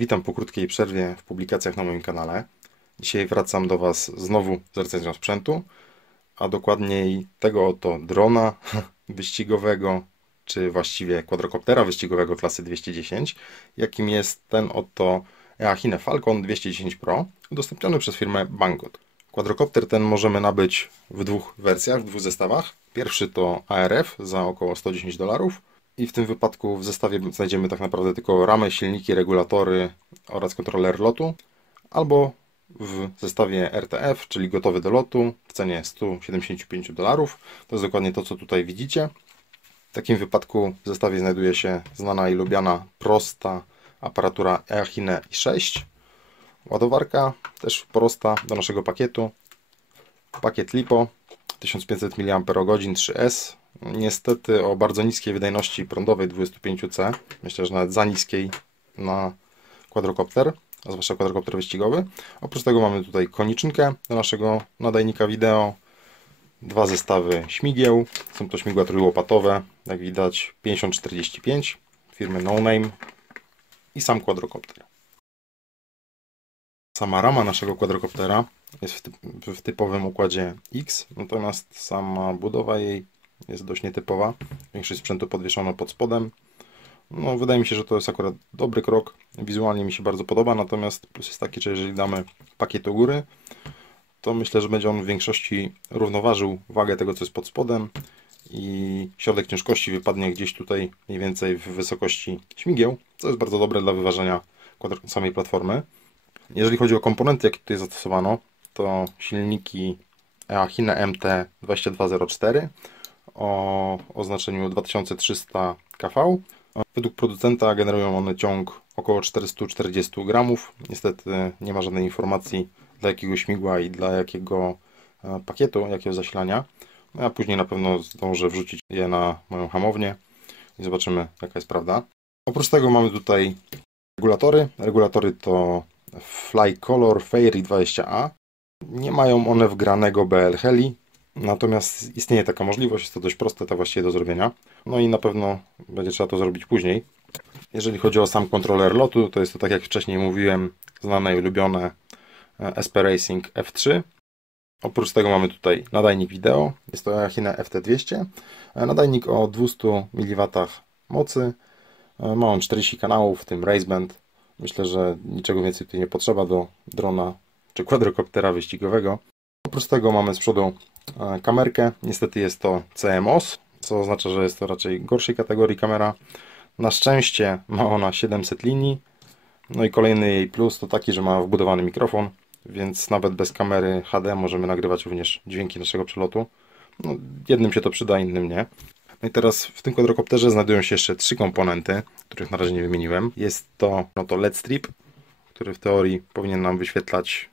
Witam po krótkiej przerwie w publikacjach na moim kanale. Dzisiaj wracam do Was znowu z recenzją sprzętu, a dokładniej tego oto drona wyścigowego, czy właściwie quadrocoptera wyścigowego klasy 210, jakim jest ten oto Eachine Falcon 210 Pro, udostępniony przez firmę Banggood. Quadrocopter ten możemy nabyć w dwóch wersjach, w dwóch zestawach. Pierwszy to ARF za około 110 dolarów, i w tym wypadku w zestawie znajdziemy tak naprawdę tylko ramy, silniki, regulatory oraz kontroler lotu, albo w zestawie RTF, czyli gotowy do lotu w cenie 175 dolarów. To jest dokładnie to, co tutaj widzicie. W takim wypadku w zestawie znajduje się znana i lubiana prosta aparatura Eachine i6. Ładowarka też prosta do naszego pakietu. Pakiet LiPo 1500 mAh 3S niestety o bardzo niskiej wydajności prądowej 25C, myślę, że nawet za niskiej na quadrocopter, a zwłaszcza quadrocopter wyścigowy. Oprócz tego mamy tutaj koniczynkę do naszego nadajnika wideo, dwa zestawy śmigieł, są to śmigła trójłopatowe, jak widać 5045 firmy No Name i sam quadrocopter. Sama rama naszego quadrocoptera jest w typowym układzie X, natomiast sama budowa jej jest dość nietypowa. Większość sprzętu podwieszono pod spodem. No, wydaje mi się, że to jest akurat dobry krok. Wizualnie mi się bardzo podoba, natomiast plus jest taki, że jeżeli damy pakiet do góry, to myślę, że będzie on w większości równoważył wagę tego, co jest pod spodem i środek ciężkości wypadnie gdzieś tutaj mniej więcej w wysokości śmigieł, co jest bardzo dobre dla wyważenia samej platformy. Jeżeli chodzi o komponenty, jakie tutaj zastosowano, to silniki Ahine MT2204 o oznaczeniu 2300 kV. Według producenta generują one ciąg około 440 gramów. Niestety nie ma żadnej informacji dla jakiego śmigła i dla jakiego e, pakietu, jakiego zasilania. A później na pewno zdążę wrzucić je na moją hamownię i zobaczymy jaka jest prawda. Oprócz tego mamy tutaj regulatory. Regulatory to Fly Color Fairy 20A. Nie mają one wgranego BL Heli, Natomiast istnieje taka możliwość, jest to dość proste to właściwie do zrobienia. No i na pewno będzie trzeba to zrobić później. Jeżeli chodzi o sam kontroler lotu, to jest to tak jak wcześniej mówiłem, znane i ulubione e, SP Racing F3. Oprócz tego mamy tutaj nadajnik wideo, jest to Achina FT200. E, nadajnik o 200 mW mocy, e, ma on 40 kanałów, w tym raceband. Myślę, że niczego więcej tutaj nie potrzeba do drona czy quadrocoptera wyścigowego. Oprócz tego mamy z przodu kamerkę. Niestety jest to CMOS, co oznacza, że jest to raczej gorszej kategorii kamera. Na szczęście ma ona 700 linii. No i kolejny jej plus to taki, że ma wbudowany mikrofon, więc nawet bez kamery HD możemy nagrywać również dźwięki naszego przelotu. No, jednym się to przyda, innym nie. No i teraz w tym quadrocopterze znajdują się jeszcze trzy komponenty, których na razie nie wymieniłem. Jest to, no to LED strip, który w teorii powinien nam wyświetlać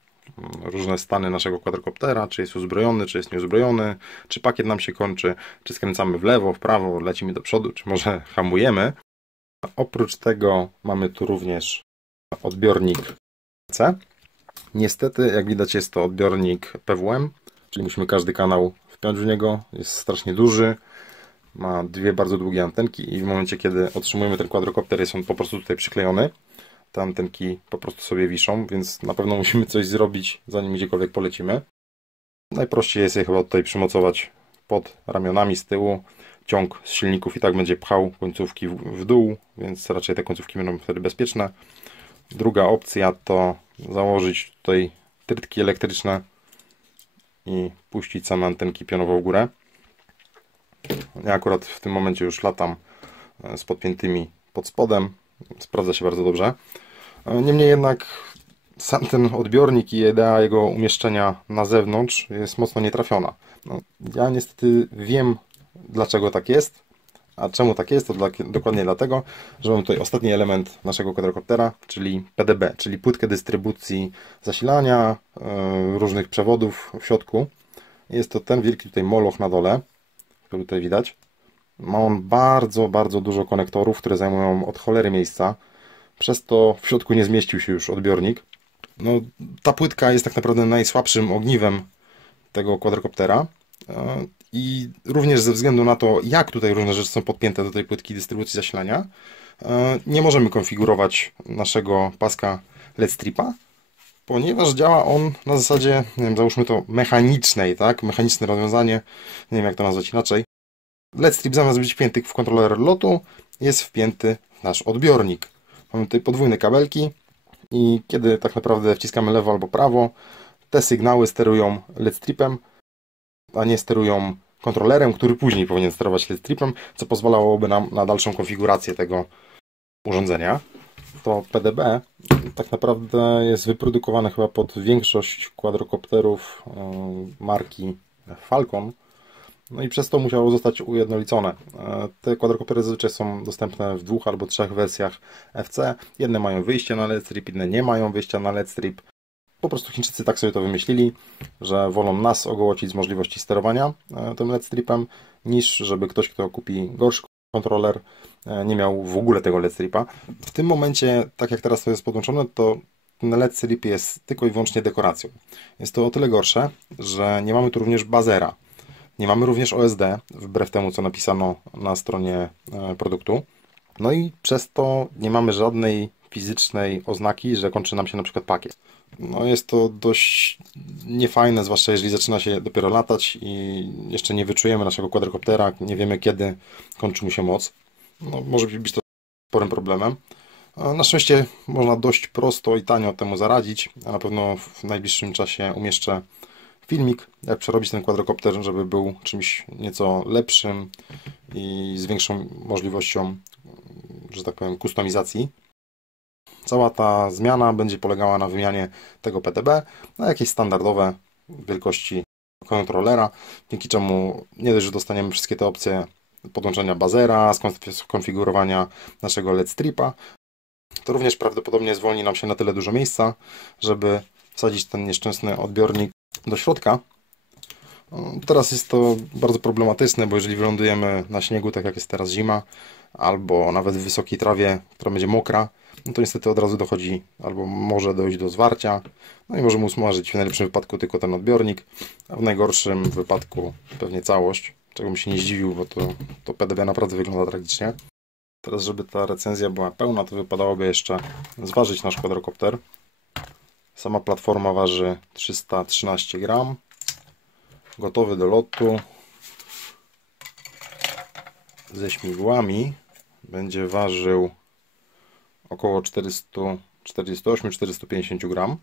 różne stany naszego quadrocoptera, czy jest uzbrojony, czy jest nieuzbrojony, czy pakiet nam się kończy, czy skręcamy w lewo, w prawo, lecimy do przodu, czy może hamujemy. Oprócz tego mamy tu również odbiornik C. Niestety, jak widać, jest to odbiornik PWM, czyli musimy każdy kanał wpiąć w niego. Jest strasznie duży, ma dwie bardzo długie antenki i w momencie, kiedy otrzymujemy ten quadrocopter, jest on po prostu tutaj przyklejony te antenki po prostu sobie wiszą, więc na pewno musimy coś zrobić, zanim gdziekolwiek polecimy. Najprościej jest je chyba tutaj przymocować pod ramionami z tyłu. Ciąg z silników i tak będzie pchał końcówki w, dół, więc raczej te końcówki będą wtedy bezpieczne. Druga opcja to założyć tutaj trytki elektryczne i puścić same antenki pionowo w górę. Ja akurat w tym momencie już latam z podpiętymi pod spodem, sprawdza się bardzo dobrze. Niemniej jednak sam ten odbiornik i idea jego umieszczenia na zewnątrz jest mocno nietrafiona. No, ja niestety wiem, dlaczego tak jest. A czemu tak jest? To dla, dokładnie dlatego, że mamy tutaj ostatni element naszego quadrocoptera, czyli PDB, czyli płytkę dystrybucji zasilania, yy, różnych przewodów w środku. Jest to ten wielki tutaj moloch na dole, który tutaj widać. Ma on bardzo, bardzo dużo konektorów, które zajmują od cholery miejsca. Przez to w środku nie zmieścił się już odbiornik. No, ta płytka jest tak naprawdę najsłabszym ogniwem tego quadrocoptera. E, I również ze względu na to, jak tutaj różne rzeczy są podpięte do tej płytki dystrybucji zasilania, nie możemy konfigurować naszego paska LED stripa, ponieważ działa on na zasadzie, nie wiem, załóżmy to mechanicznej, tak? Mechaniczne rozwiązanie, nie wiem jak to nazwać inaczej. LED strip zamiast być wpięty w kontroler lotu, jest wpięty w nasz odbiornik. Mamy tutaj podwójne kabelki i kiedy tak naprawdę wciskamy lewo albo prawo, te sygnały sterują LED stripem, a nie sterują kontrolerem, który później powinien sterować LED stripem, co pozwalałoby nam na dalszą konfigurację tego urządzenia. To PDB tak naprawdę jest wyprodukowane chyba pod większość quadrocopterów e, marki Falcon. No i przez to musiało zostać ujednolicone. E, te quadrocoptery zazwyczaj są dostępne w dwóch albo trzech wersjach FC. Jedne mają wyjście na LED strip, inne nie mają wyjścia na LED strip. Po prostu Chińczycy tak sobie to wymyślili, że wolą nas ogołocić z możliwości sterowania e, tym LED stripem, niż żeby ktoś, kto kupi gorszy kontroler, e, nie miał w ogóle tego LED stripa. W tym momencie, tak jak teraz to jest podłączone, to ten LED strip jest tylko i wyłącznie dekoracją. Jest to o tyle gorsze, że nie mamy tu również bazera. Nie mamy również OSD, wbrew temu, co napisano na stronie e, produktu. No i przez to nie mamy żadnej fizycznej oznaki, że kończy nam się na przykład pakiet. No jest to dość niefajne, zwłaszcza jeżeli zaczyna się dopiero latać i jeszcze nie wyczujemy naszego quadrocoptera, nie wiemy kiedy kończy mu się moc. No, może być to sporym problemem. Na szczęście można dość prosto i tanio temu zaradzić, na pewno w najbliższym czasie umieszczę filmik, jak przerobić ten quadrocopter, żeby był czymś nieco lepszym i z większą możliwością, że tak powiem, kustomizacji. Cała ta zmiana będzie polegała na wymianie tego PTB na jakieś standardowe wielkości kontrolera, dzięki czemu nie dość, że dostaniemy wszystkie te opcje podłączenia bazera, skonfigurowania naszego LED stripa, to również prawdopodobnie zwolni nam się na tyle dużo miejsca, żeby wsadzić ten nieszczęsny odbiornik do środka. Teraz jest to bardzo problematyczne, bo jeżeli wylądujemy na śniegu, tak jak jest teraz zima, albo nawet w wysokiej trawie, która będzie mokra, no to niestety od razu dochodzi, albo może dojść do zwarcia, no i możemy usmażyć w najlepszym wypadku tylko ten odbiornik, a w najgorszym wypadku pewnie całość, czego bym się nie zdziwił, bo to, to PDB naprawdę wygląda tragicznie. Teraz, żeby ta recenzja była pełna, to wypadałoby jeszcze zważyć nasz quadrocopter. Sama platforma waży 313 gram. Gotowy do lotu. Ze śmigłami będzie ważył około 448-450 gram.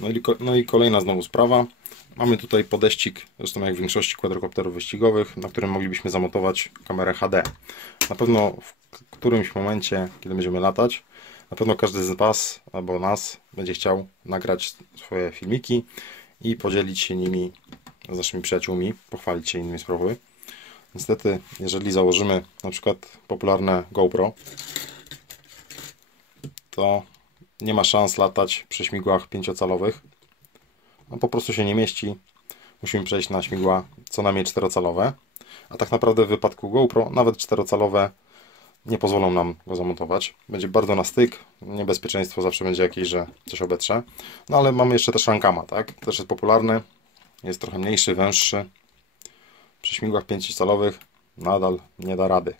No i, no i kolejna znowu sprawa. Mamy tutaj podeścik, zresztą jak w większości quadrocopterów wyścigowych, na którym moglibyśmy zamontować kamerę HD. Na pewno w którymś momencie, kiedy będziemy latać, na pewno każdy z Was albo nas będzie chciał nagrać swoje filmiki i podzielić się nimi z naszymi przyjaciółmi, pochwalić się innymi sprawami. Niestety, jeżeli założymy na przykład popularne GoPro, to nie ma szans latać przy śmigłach pięciocalowych. No, po prostu się nie mieści. Musimy przejść na śmigła co najmniej czterocalowe. A tak naprawdę w wypadku GoPro nawet czterocalowe nie pozwolą nam go zamontować. Będzie bardzo na styk, niebezpieczeństwo zawsze będzie jakieś, że coś obetrze. No ale mamy jeszcze też Rankama, tak? Też jest popularny, jest trochę mniejszy, węższy. Przy śmigłach 5-calowych nadal nie da rady.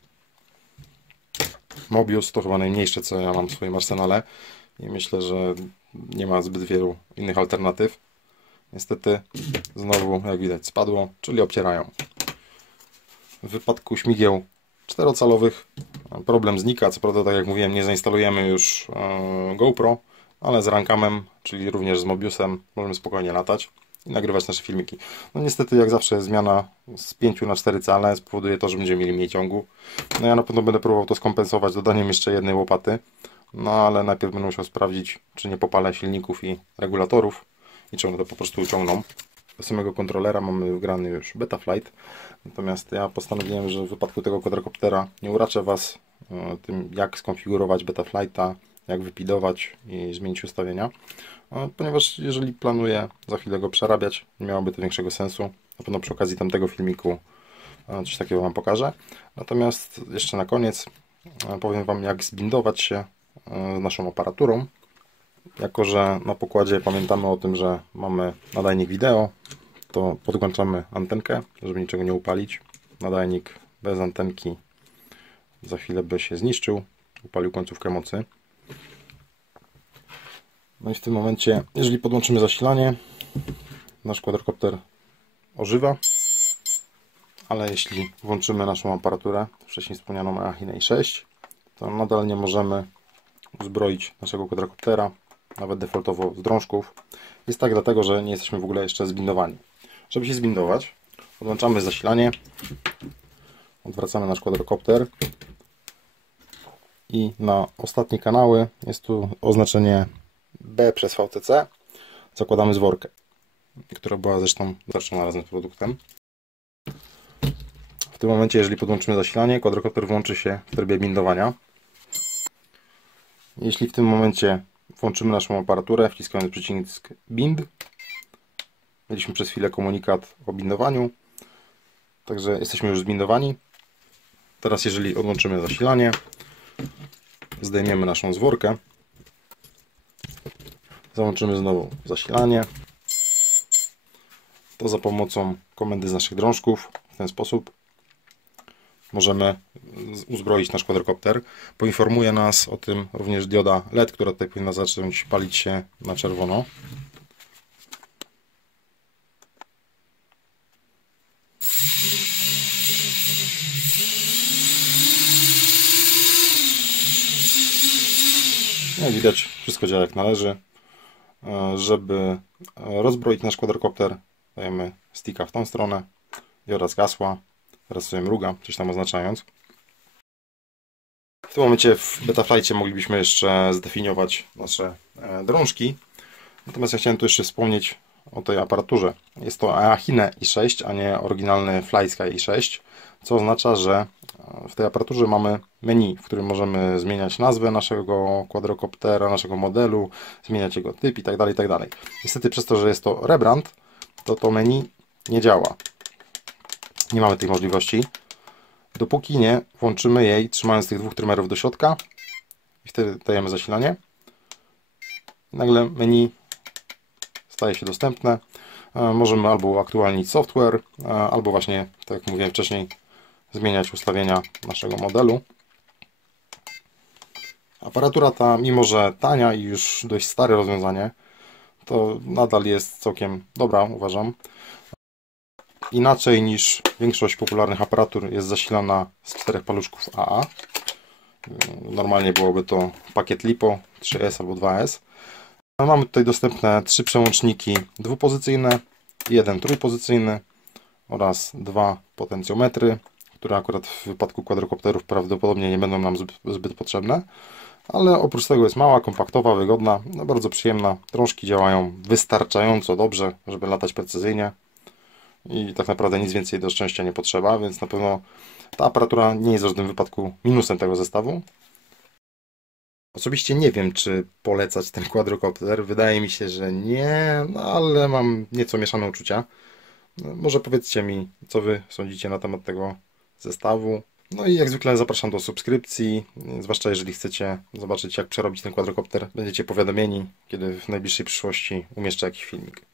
Mobius to chyba najmniejsze, co ja mam w swoim arsenale i myślę, że nie ma zbyt wielu innych alternatyw. Niestety znowu, jak widać, spadło, czyli obcierają. W wypadku śmigieł czterocalowych problem znika. Co prawda, tak jak mówiłem, nie zainstalujemy już e, GoPro, ale z Rankamem, czyli również z Mobiusem, możemy spokojnie latać i nagrywać nasze filmiki. No niestety, jak zawsze, zmiana z 5 na 4 cale spowoduje to, że będziemy mieli mniej ciągu. No ja na pewno będę próbował to skompensować dodaniem jeszcze jednej łopaty, no ale najpierw będę musiał sprawdzić, czy nie popalę silników i regulatorów i czy one to po prostu uciągną. Samego kontrolera mamy wgrany już Betaflight, natomiast ja postanowiłem, że w wypadku tego quadrocoptera nie uraczę Was e, tym, jak skonfigurować Betaflighta, jak wypidować i zmienić ustawienia, e, ponieważ jeżeli planuję za chwilę go przerabiać, nie miałoby to większego sensu. Na pewno przy okazji tamtego filmiku e, coś takiego Wam pokażę. Natomiast jeszcze na koniec powiem Wam, jak zbindować się naszą aparaturą. Jako, że na pokładzie pamiętamy o tym, że mamy nadajnik wideo, to podłączamy antenkę, żeby niczego nie upalić. Nadajnik bez antenki za chwilę by się zniszczył, upalił końcówkę mocy. No i w tym momencie, jeżeli podłączymy zasilanie, nasz quadrocopter ożywa, ale jeśli włączymy naszą aparaturę, wcześniej wspomnianą Achinę i6, to nadal nie możemy uzbroić naszego quadrocoptera, nawet defaultowo z drążków. Jest tak dlatego, że nie jesteśmy w ogóle jeszcze zbindowani. Żeby się zbindować, podłączamy zasilanie, odwracamy nasz quadrocopter i na ostatnie kanały jest tu oznaczenie B przez VTC. Zakładamy zworkę, która była zresztą dostarczona razem z produktem. W tym momencie, jeżeli podłączymy zasilanie, quadrocopter włączy się w trybie bindowania. Jeśli w tym momencie włączymy naszą aparaturę, wciskając przycisk bind, mieliśmy przez chwilę komunikat o bindowaniu, także jesteśmy już zbindowani. Teraz jeżeli odłączymy zasilanie, zdejmiemy naszą zworkę, załączymy znowu zasilanie, to za pomocą komendy z naszych drążków w ten sposób możemy uzbroić nasz quadrocopter. Poinformuje nas o tym również dioda LED, która tutaj powinna zacząć palić się na czerwono. Jak widać, wszystko działa jak należy. E, żeby rozbroić nasz quadrocopter, dajemy sticka w tą stronę, dioda zgasła, teraz sobie mruga, coś tam oznaczając. W tym momencie w Betaflightie moglibyśmy jeszcze zdefiniować nasze e, drążki. Natomiast ja chciałem tu jeszcze wspomnieć o tej aparaturze. Jest to Ahine i6, a nie oryginalny FlySky i6, co oznacza, że w tej aparaturze mamy menu, w którym możemy zmieniać nazwę naszego quadrocoptera, naszego modelu, zmieniać jego typ i tak dalej, i tak. Niestety przez to, że jest to rebrand, to to menu nie działa. Nie mamy tej możliwości. Dopóki nie włączymy jej, trzymając tych dwóch trymerów do środka i wtedy dajemy zasilanie. Nagle menu staje się dostępne. E, możemy albo uaktualnić software, e, albo właśnie, tak jak mówiłem wcześniej, zmieniać ustawienia naszego modelu. Aparatura ta, mimo że tania i już dość stare rozwiązanie, to nadal jest całkiem dobra, uważam. Inaczej niż większość popularnych aparatur jest zasilana z czterech paluszków AA. Normalnie byłoby to pakiet LiPo 3S albo 2S. Mamy tutaj dostępne trzy przełączniki dwupozycyjne, jeden trójpozycyjny oraz dwa potencjometry które akurat w wypadku quadrocopterów prawdopodobnie nie będą nam zbyt potrzebne. Ale oprócz tego jest mała, kompaktowa, wygodna, no bardzo przyjemna. Drążki działają wystarczająco dobrze, żeby latać precyzyjnie. I tak naprawdę nic więcej do szczęścia nie potrzeba, więc na pewno ta aparatura nie jest w żadnym wypadku minusem tego zestawu. Osobiście nie wiem, czy polecać ten quadrocopter. Wydaje mi się, że nie, no ale mam nieco mieszane uczucia. Może powiedzcie mi, co Wy sądzicie na temat tego zestawu. No i jak zwykle zapraszam do subskrypcji, zwłaszcza jeżeli chcecie zobaczyć jak przerobić ten quadrocopter. Będziecie powiadomieni, kiedy w najbliższej przyszłości umieszczę jakiś filmik.